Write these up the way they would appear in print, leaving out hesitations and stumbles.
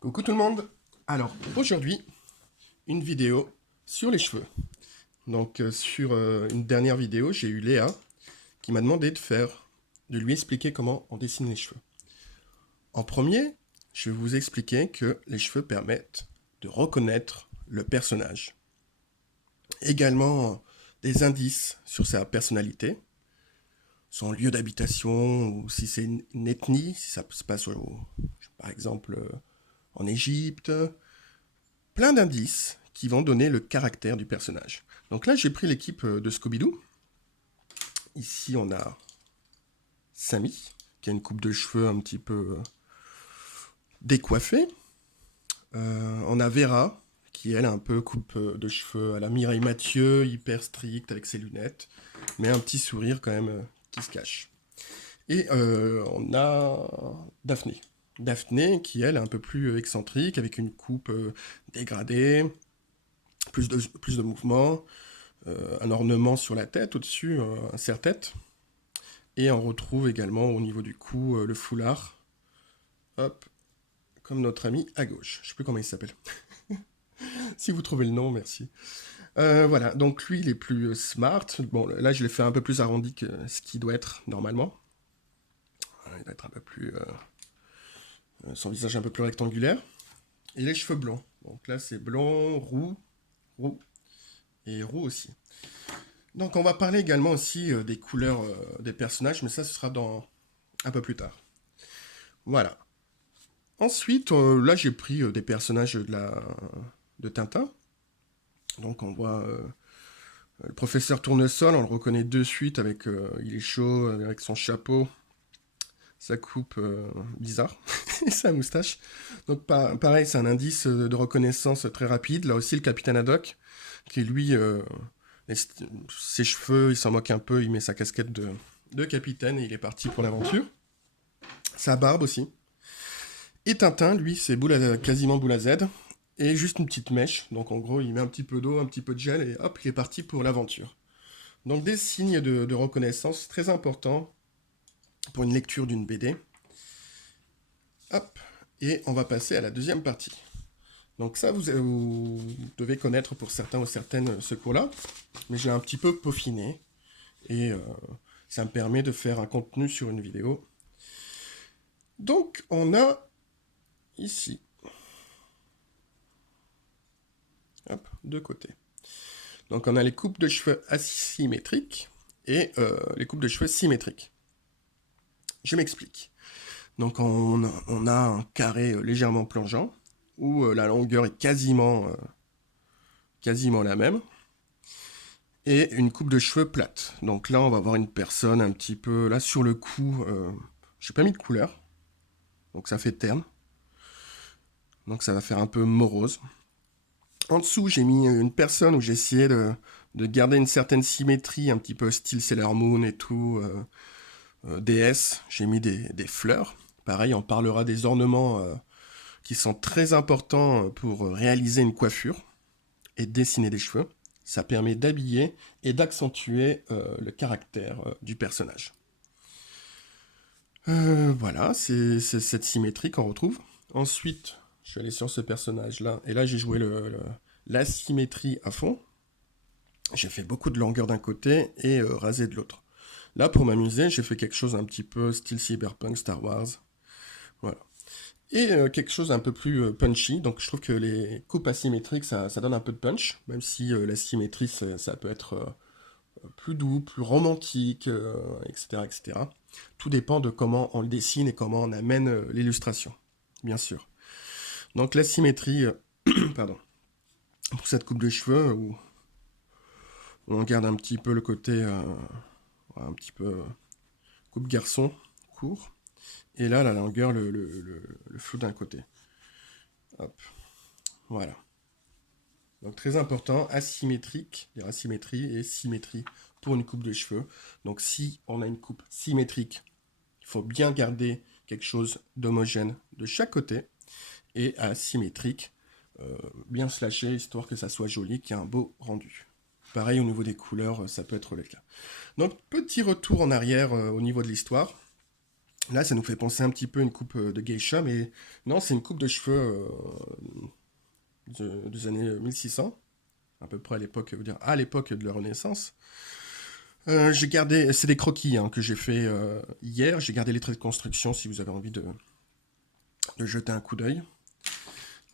Coucou tout le monde. Alors aujourd'hui, une vidéo sur les cheveux. Donc sur une dernière vidéo, j'ai eu Léa qui m'a demandé de lui expliquer comment on dessine les cheveux. En premier, je vais vous expliquer que les cheveux permettent de reconnaître le personnage. Également des indices sur sa personnalité, son lieu d'habitation, ou si c'est une ethnie, si ça se passe par exemple en Égypte, plein d'indices qui vont donner le caractère du personnage. Donc là, j'ai pris l'équipe de Scooby-Doo. Ici, on a Sammy, qui a une coupe de cheveux un petit peu décoiffée. On a Vera, qui elle a un peu coupe de cheveux à la Mireille Mathieu, hyper stricte avec ses lunettes, mais un petit sourire quand même qui se cache. Et on a Daphné. Daphné, qui elle est un peu plus excentrique, avec une coupe dégradée, plus de mouvements, un ornement sur la tête, au-dessus, un serre-tête. Et on retrouve également au niveau du cou le foulard, hop, comme notre ami à gauche. Je ne sais plus comment il s'appelle. Si vous trouvez le nom, merci. Voilà, donc lui, il est plus smart. Bon, là, je l'ai fait un peu plus arrondi que ce qu'il doit être normalement. Il doit être un peu plus... son visage un peu plus rectangulaire. Et les cheveux blonds. Donc là, c'est blond, roux, et roux aussi. Donc on va parler également aussi des couleurs des personnages, mais ça ce sera dans un peu plus tard. Voilà. Ensuite, là j'ai pris des personnages de Tintin. Donc on voit le professeur Tournesol, on le reconnaît de suite avec il est chaud, avec son chapeau, sa coupe bizarre et sa moustache. Donc pareil, c'est un indice de reconnaissance très rapide. Là aussi le capitaine Haddock, qui lui ses cheveux, il s'en moque un peu, il met sa casquette de capitaine et il est parti pour l'aventure. Sa barbe aussi. Et Tintin, lui, c'est quasiment boule à Z. Et juste une petite mèche. Donc en gros, il met un petit peu d'eau, un petit peu de gel et hop, il est parti pour l'aventure. Donc des signes de reconnaissance très importants pour une lecture d'une BD. Hop. Et on va passer à la deuxième partie. Donc ça, vous devez connaître pour certains ou certaines ce cours-là. Mais j'ai un petit peu peaufiné. Et ça me permet de faire un contenu sur une vidéo. Donc on a ici, hop, deux côtés. Donc on a les coupes de cheveux asymétriques et les coupes de cheveux symétriques. Je m'explique. Donc on a un carré légèrement plongeant, où la longueur est quasiment la même, et une coupe de cheveux plate. Donc là on va avoir une personne un petit peu, là sur le cou, j'ai pas mis de couleur, donc ça fait terne. Donc ça va faire un peu morose. En dessous, j'ai mis une personne où j'ai essayé de garder une certaine symétrie, un petit peu style Sailor Moon et tout, déesse. J'ai mis des fleurs. Pareil, on parlera des ornements qui sont très importants pour réaliser une coiffure et dessiner des cheveux. Ça permet d'habiller et d'accentuer le caractère du personnage. Voilà, c'est cette symétrie qu'on retrouve. Ensuite, je suis allé sur ce personnage-là, et là j'ai joué la symétrie à fond. J'ai fait beaucoup de longueur d'un côté et rasé de l'autre. Là, pour m'amuser, j'ai fait quelque chose un petit peu style cyberpunk, Star Wars. Voilà. Et quelque chose un peu plus punchy. Donc je trouve que les coupes asymétriques, ça donne un peu de punch. Même si la symétrie, ça peut être plus doux, plus romantique, etc., etc. Tout dépend de comment on le dessine et comment on amène l'illustration, bien sûr. Donc la symétrie, pardon, pour cette coupe de cheveux, où on garde un petit peu le côté, un petit peu coupe garçon, court. Et là, la longueur, le flou d'un côté. Hop, voilà. Donc très important, asymétrique, dire asymétrie et symétrie pour une coupe de cheveux. Donc si on a une coupe symétrique, il faut bien garder quelque chose d'homogène de chaque côté. Et asymétrique, bien slashé, histoire que ça soit joli, qu'il y ait un beau rendu. Pareil au niveau des couleurs, ça peut être le cas. Donc petit retour en arrière au niveau de l'histoire. Là, ça nous fait penser un petit peu à une coupe de geisha, mais non, c'est une coupe de cheveux des années 1600, à peu près à l'époque, dire à l'époque de la Renaissance. J'ai gardé, c'est des croquis hein, que j'ai fait hier. J'ai gardé les traits de construction si vous avez envie de jeter un coup d'œil.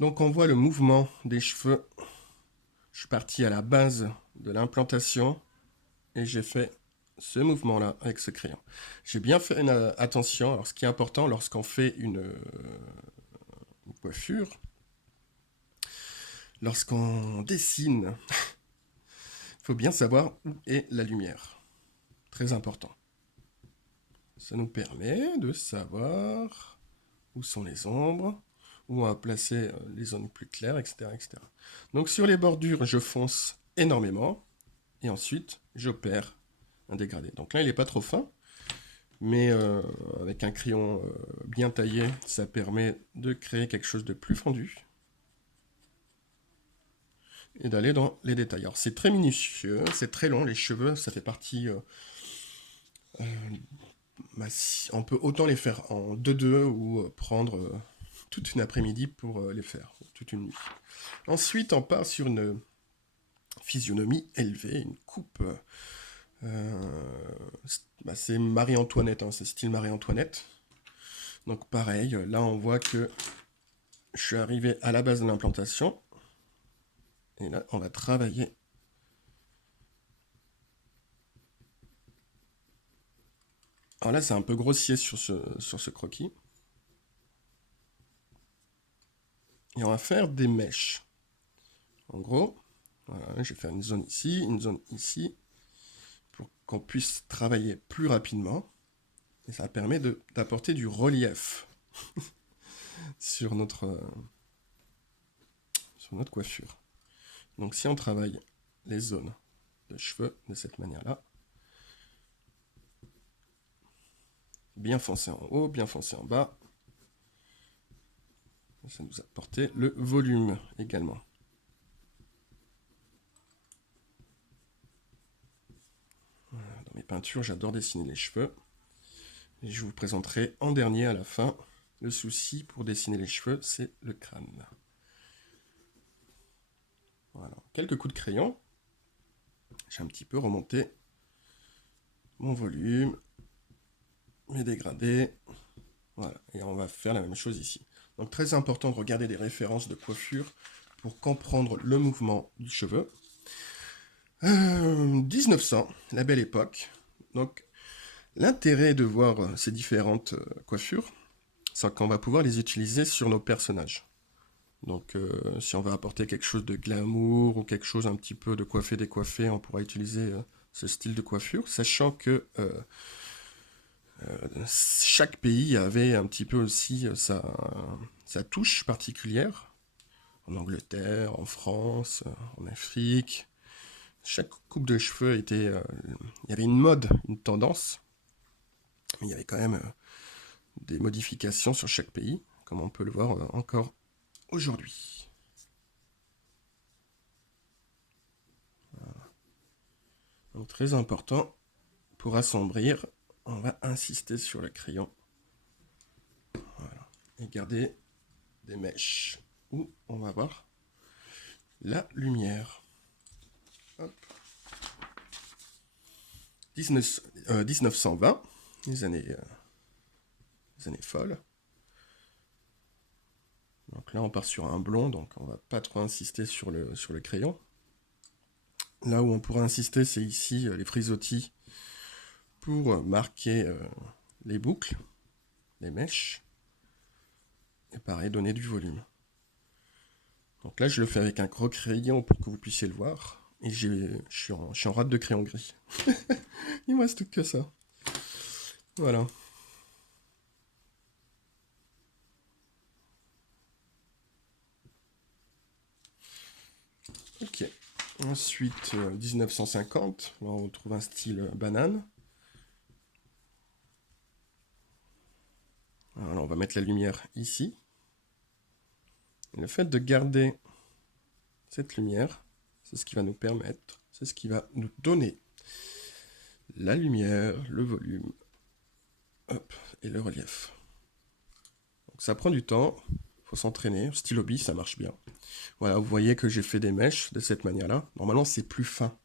Donc on voit le mouvement des cheveux. Je suis parti à la base de l'implantation et j'ai fait ce mouvement-là avec ce crayon. J'ai bien fait attention. Alors ce qui est important lorsqu'on fait une coiffure, lorsqu'on dessine, il faut bien savoir où est la lumière. Très important. Ça nous permet de savoir où sont les ombres, où on va placer les zones plus claires, etc., etc. Donc sur les bordures, je fonce énormément, et ensuite j'opère un dégradé. Donc là, il n'est pas trop fin, mais avec un crayon bien taillé, ça permet de créer quelque chose de plus fondu, et d'aller dans les détails. Alors c'est très minutieux, c'est très long, les cheveux, ça fait partie... on peut autant les faire en 2-2 ou prendre toute une après-midi pour les faire, toute une nuit. Ensuite, on part sur une physionomie élevée, une coupe. C'est Marie-Antoinette, hein, c'est style Marie-Antoinette. Donc pareil, là on voit que je suis arrivé à la base de l'implantation. Et là, on va travailler. Alors là, c'est un peu grossier sur ce croquis. Et on va faire des mèches. En gros, voilà, je vais faire une zone ici, une zone ici, pour qu'on puisse travailler plus rapidement. Et ça permet d'apporter du relief sur notre coiffure. Donc si on travaille les zones de cheveux de cette manière-là, bien foncé en haut, bien foncé en bas, ça nous apporte le volume également. Voilà, dans mes peintures, j'adore dessiner les cheveux. Et je vous présenterai en dernier à la fin. Le souci pour dessiner les cheveux, c'est le crâne. Voilà, quelques coups de crayon. J'ai un petit peu remonté mon volume, mes dégradés. Voilà, et on va faire la même chose ici. Donc très important de regarder des références de coiffure pour comprendre le mouvement du cheveu. 1900, la belle époque. Donc l'intérêt de voir ces différentes coiffures, c'est qu'on va pouvoir les utiliser sur nos personnages. Donc si on va apporter quelque chose de glamour ou quelque chose un petit peu de coiffé décoiffé, on pourra utiliser ce style de coiffure, sachant que chaque pays avait un petit peu aussi sa touche particulière. En Angleterre, en France, en Afrique. Chaque coupe de cheveux était... il y avait une mode, une tendance. Mais il y avait quand même des modifications sur chaque pays, comme on peut le voir encore aujourd'hui. Voilà. Donc très important, pour assombrir, on va insister sur le crayon. Voilà. Et garder des mèches où on va voir la lumière. Hop. 1920, les années folles. Donc là, on part sur un blond, donc on va pas trop insister sur le crayon. Là où on pourra insister, c'est ici les frisottis pour marquer les boucles, les mèches. Et pareil, donner du volume. Donc là, je le fais avec un gros crayon pour que vous puissiez le voir. Et je suis en rate de crayon gris. Il me reste que ça. Voilà. Ok. Ensuite, 1950, là on trouve un style banane. Alors on va mettre la lumière ici. Et le fait de garder cette lumière, c'est ce qui va nous permettre, c'est ce qui va nous donner la lumière, le volume, hop, et le relief. Donc ça prend du temps, il faut s'entraîner. Stylo bille, ça marche bien. Voilà, vous voyez que j'ai fait des mèches de cette manière-là. Normalement, c'est plus fin.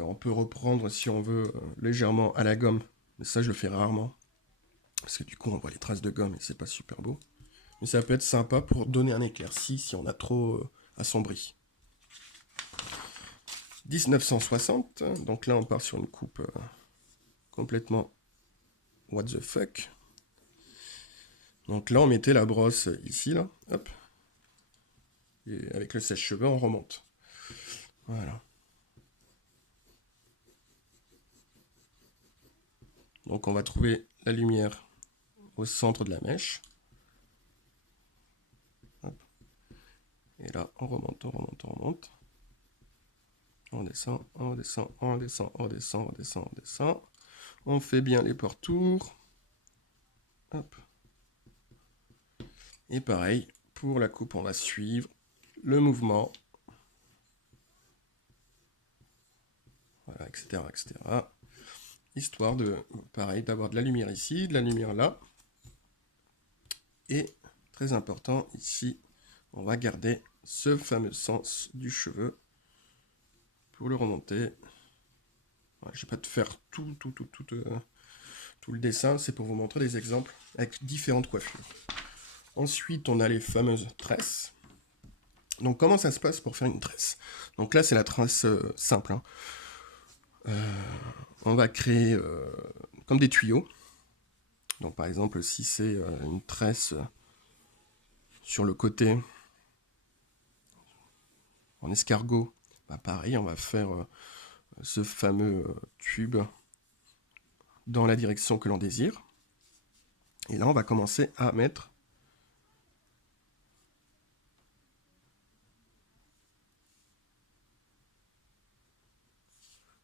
On peut reprendre, si on veut, légèrement à la gomme. Mais ça, je le fais rarement. Parce que du coup, on voit les traces de gomme et c'est pas super beau. Mais ça peut être sympa pour donner un éclairci si on a trop assombri. 1960, donc là on part sur une coupe complètement what the fuck. Donc là on mettait la brosse ici, là, hop. Et avec le sèche-cheveux on remonte. Voilà. Donc on va trouver la lumière au centre de la mèche. Hop. Et là on remonte, on remonte, on remonte. On descend, on descend, on descend, on descend, on descend, on descend. On fait bien les pourtours. Hop. Et pareil, pour la coupe, on va suivre le mouvement. Voilà, etc., etc. Histoire de, pareil, d'avoir de la lumière ici, de la lumière là. Et, très important, ici, on va garder ce fameux sens du cheveu pour le remonter. Voilà, je ne vais pas te faire tout le dessin, c'est pour vous montrer des exemples avec différentes coiffures. Ensuite, on a les fameuses tresses. Donc, comment ça se passe pour faire une tresse? Donc là, c'est la tresse simple. Hein. On va créer comme des tuyaux. Donc, par exemple, si c'est une tresse sur le côté en escargot, bah pareil, on va faire ce fameux tube dans la direction que l'on désire. Et là, on va commencer à mettre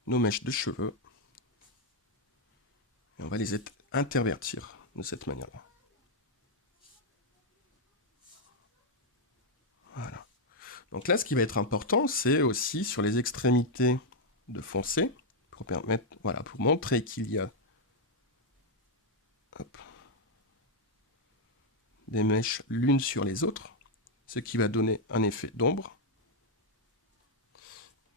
nos mèches de cheveux. Et on va les intervertir de cette manière-là. Voilà. Donc là, ce qui va être important, c'est aussi sur les extrémités de foncer, pour permettre, voilà, pour montrer qu'il y a des mèches l'une sur les autres, ce qui va donner un effet d'ombre.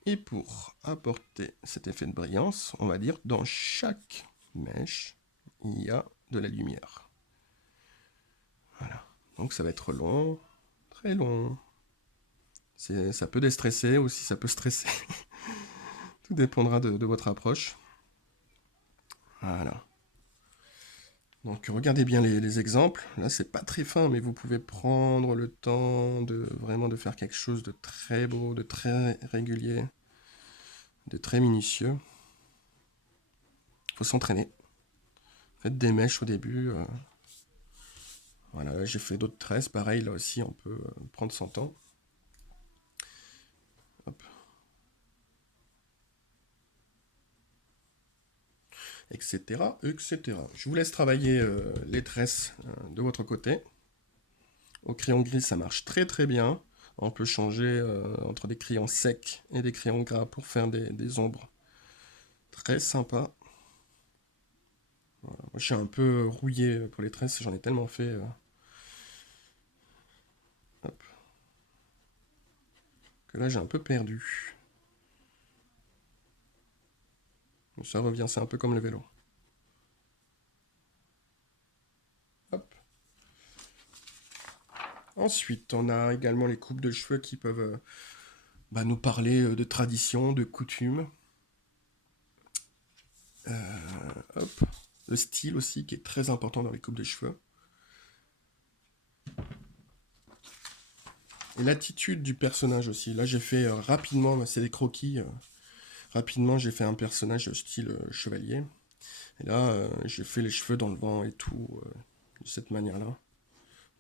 Et pour apporter cet effet de brillance, on va dire dans chaque mèche, il y a de la lumière. Voilà. Donc ça va être long, très long. Ça peut déstresser aussi, ça peut stresser. Tout dépendra de votre approche. Voilà. Donc regardez bien les exemples. Là, c'est pas très fin, mais vous pouvez prendre le temps de vraiment de faire quelque chose de très beau, de très régulier, de très minutieux. Il faut s'entraîner. Faites des mèches au début. Voilà, là, j'ai fait d'autres tresses. Pareil, là aussi, on peut prendre son temps. Hop. Etc., etc. Je vous laisse travailler les tresses de votre côté. Au crayon gris, ça marche très très bien. On peut changer entre des crayons secs et des crayons gras pour faire des ombres. Très sympa. Voilà. Moi, je suis un peu rouillé pour les tresses, j'en ai tellement fait. Hop. Que là, j'ai un peu perdu. Ça revient, c'est un peu comme le vélo. Hop. Ensuite, on a également les coupes de cheveux qui peuvent nous parler de tradition, de coutume. Hop. Le style aussi, qui est très important dans les coupes de cheveux. Et l'attitude du personnage aussi. Là, j'ai fait rapidement, c'est des croquis. Rapidement, j'ai fait un personnage style chevalier. Et là, j'ai fait les cheveux dans le vent et tout, de cette manière-là.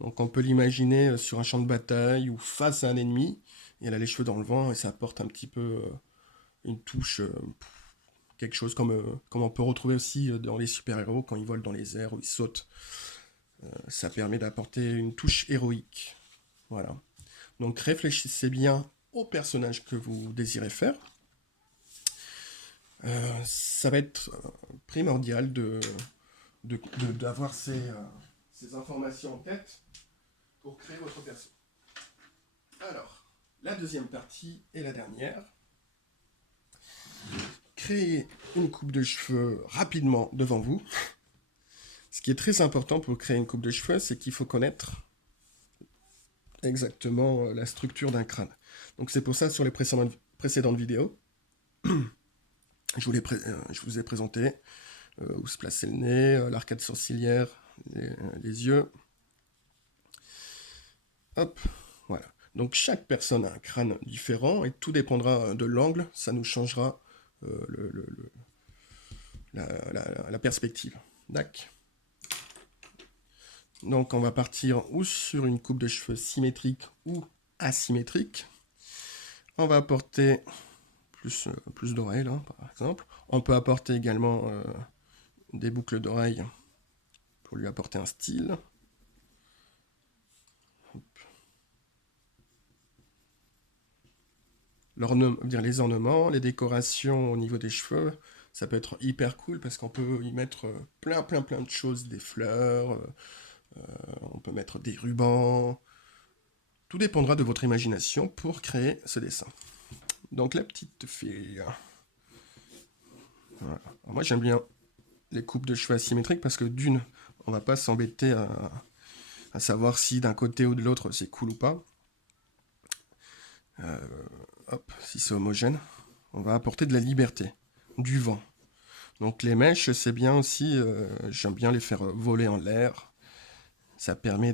Donc on peut l'imaginer sur un champ de bataille ou face à un ennemi. Et elle a les cheveux dans le vent et ça apporte un petit peu une touche, quelque chose comme on peut retrouver aussi dans les super-héros quand ils volent dans les airs ou ils sautent. Ça permet d'apporter une touche héroïque. Voilà. Donc réfléchissez bien au personnage que vous désirez faire. Ça va être primordial d'avoir ces informations en tête pour créer votre perso. Alors, la deuxième partie et la dernière. Créez une coupe de cheveux rapidement devant vous. Ce qui est très important pour créer une coupe de cheveux, c'est qu'il faut connaître exactement la structure d'un crâne. Donc c'est pour ça, sur les précédentes vidéos, je vous ai présenté où se plaçait le nez, l'arcade sourcilière, les yeux. Hop, voilà. Donc chaque personne a un crâne différent et tout dépendra de l'angle, ça nous changera la perspective. D'accord. Donc on va partir ou sur une coupe de cheveux symétrique ou asymétrique. On va apporter plus d'oreilles là, par exemple. On peut apporter également des boucles d'oreilles pour lui apporter un style. Les ornements, les décorations au niveau des cheveux, ça peut être hyper cool parce qu'on peut y mettre plein de choses, des fleurs, on peut mettre des rubans. Tout dépendra de votre imagination pour créer ce dessin. Donc la petite fille. Voilà. Moi j'aime bien les coupes de cheveux asymétriques parce que d'une, on va pas s'embêter à savoir si d'un côté ou de l'autre c'est cool ou pas. Hop, si c'est homogène, on va apporter de la liberté, du vent. Donc les mèches, c'est bien aussi, j'aime bien les faire voler en l'air. Ça permet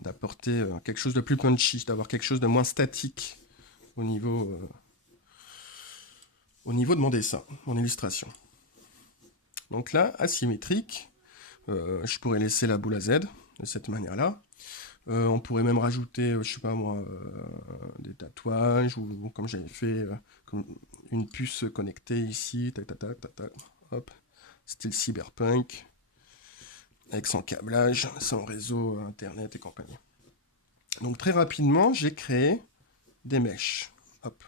d'apporter quelque chose de plus punchy, d'avoir quelque chose de moins statique au niveau de mon dessin, mon illustration. Donc là, asymétrique, je pourrais laisser la boule à Z de cette manière-là. On pourrait même rajouter, je sais pas moi, des tatouages, ou comme j'avais fait, comme une puce connectée ici, hop, style cyberpunk, avec son câblage, son réseau internet et compagnie. Donc très rapidement, j'ai créé des mèches. Hop.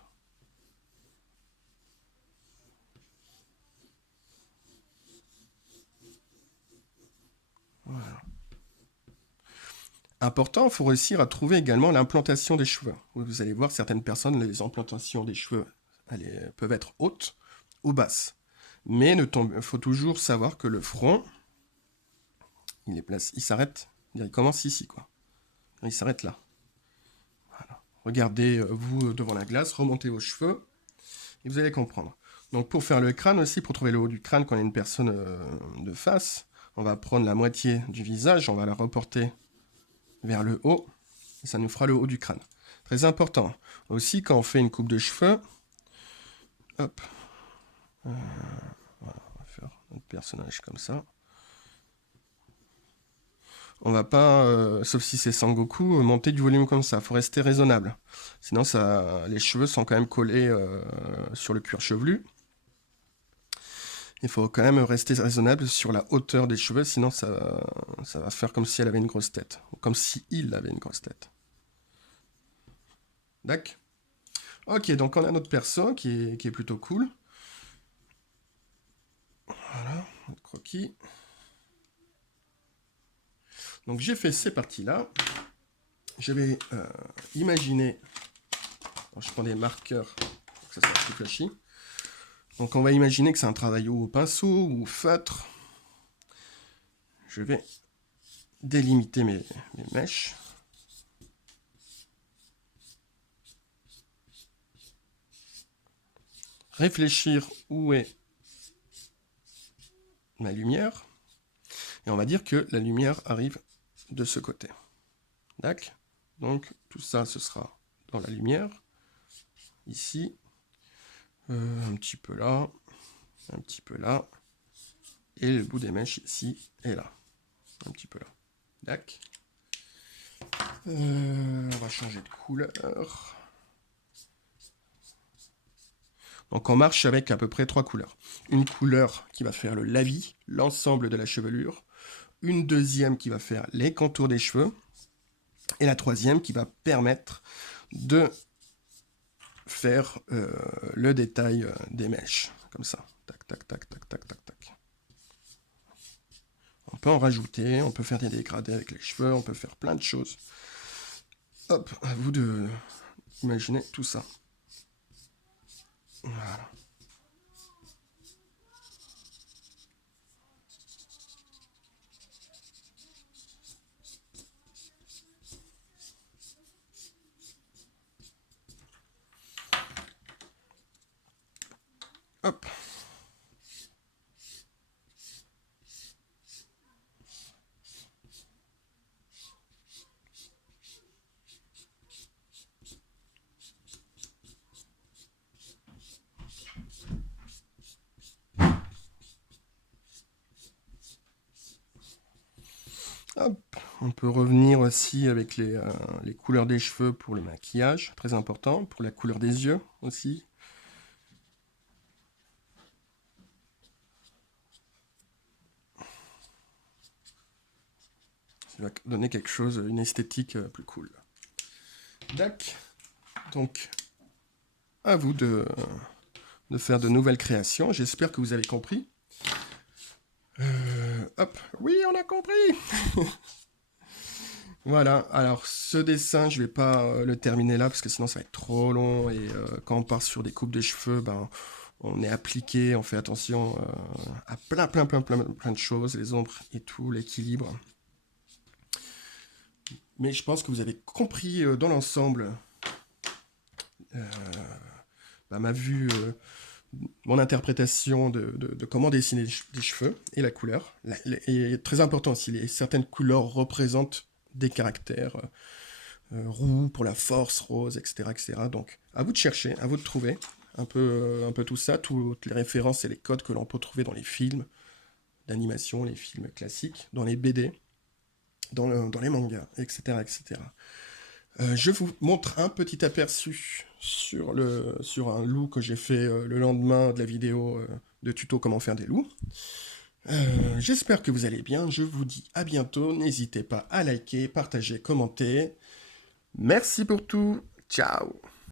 Voilà. Important, il faut réussir à trouver également l'implantation des cheveux. Vous allez voir, certaines personnes, les implantations des cheveux peuvent être hautes ou basses. Mais il faut toujours savoir que le front, il s'arrête, il commence ici, quoi. Il s'arrête là. Voilà. Regardez, vous, devant la glace, remontez vos cheveux, et vous allez comprendre. Donc pour faire le crâne aussi, pour trouver le haut du crâne quand on a une personne de face, on va prendre la moitié du visage, on va la reporter vers le haut, et ça nous fera le haut du crâne. Très important. Aussi, quand on fait une coupe de cheveux, hop, voilà, on va faire notre personnage comme ça. On va pas, sauf si c'est Sangoku, monter du volume comme ça. Il faut rester raisonnable. Sinon, les cheveux sont quand même collés sur le cuir chevelu. Il faut quand même rester raisonnable sur la hauteur des cheveux, sinon ça va faire comme si elle avait une grosse tête. Ou comme si il avait une grosse tête. D'accord. Ok, donc on a notre perso qui est plutôt cool. Voilà, notre croquis. Donc j'ai fait ces parties-là. Je vais imaginer... Alors, je prends des marqueurs pour que ça soit plus flashy. Donc on va imaginer que c'est un travail au pinceau ou au feutre. Je vais délimiter mes mèches. Réfléchir où est ma lumière. Et on va dire que la lumière arrive de ce côté. D'accord. Donc tout ça, ce sera dans la lumière. Ici. Un petit peu là. Un petit peu là. Et le bout des mèches ici et là. Un petit peu là. D'accord. On va changer de couleur. Donc on marche avec à peu près 3 couleurs. Une couleur qui va faire le lavis, l'ensemble de la chevelure. Une deuxième qui va faire les contours des cheveux. Et la troisième qui va permettre de faire le détail des mèches. Comme ça. Tac, tac, tac, tac, tac, tac, tac. peut en rajouter, on peut faire des dégradés avec les cheveux, on peut faire plein de choses. Hop, à vous de imaginer tout ça. Voilà. Hop. Hop. On peut revenir aussi avec les couleurs des cheveux pour le maquillage, très important, pour la couleur des yeux aussi. Ça va donner quelque chose, une esthétique plus cool. Dac. Donc, à vous de faire de nouvelles créations. J'espère que vous avez compris. Hop. Oui, on a compris. Voilà, alors ce dessin, je vais pas le terminer là parce que sinon ça va être trop long et quand on part sur des coupes de cheveux, ben, on est appliqué, on fait attention à plein de choses, les ombres et tout, l'équilibre. Mais je pense que vous avez compris dans l'ensemble ma vue, mon interprétation de comment dessiner des cheveux et la couleur. Et très important aussi, certaines couleurs représentent des caractères. Roux pour la force, rose, etc., etc. Donc, à vous de chercher, à vous de trouver un peu tout ça, toutes les références et les codes que l'on peut trouver dans les films d'animation, les films classiques, dans les BD, dans les mangas, etc., etc. Je vous montre un petit aperçu sur un loup que j'ai fait le lendemain de la vidéo de tuto comment faire des loups. J'espère que vous allez bien, je vous dis à bientôt, n'hésitez pas à liker, partager, commenter. Merci pour tout. Ciao.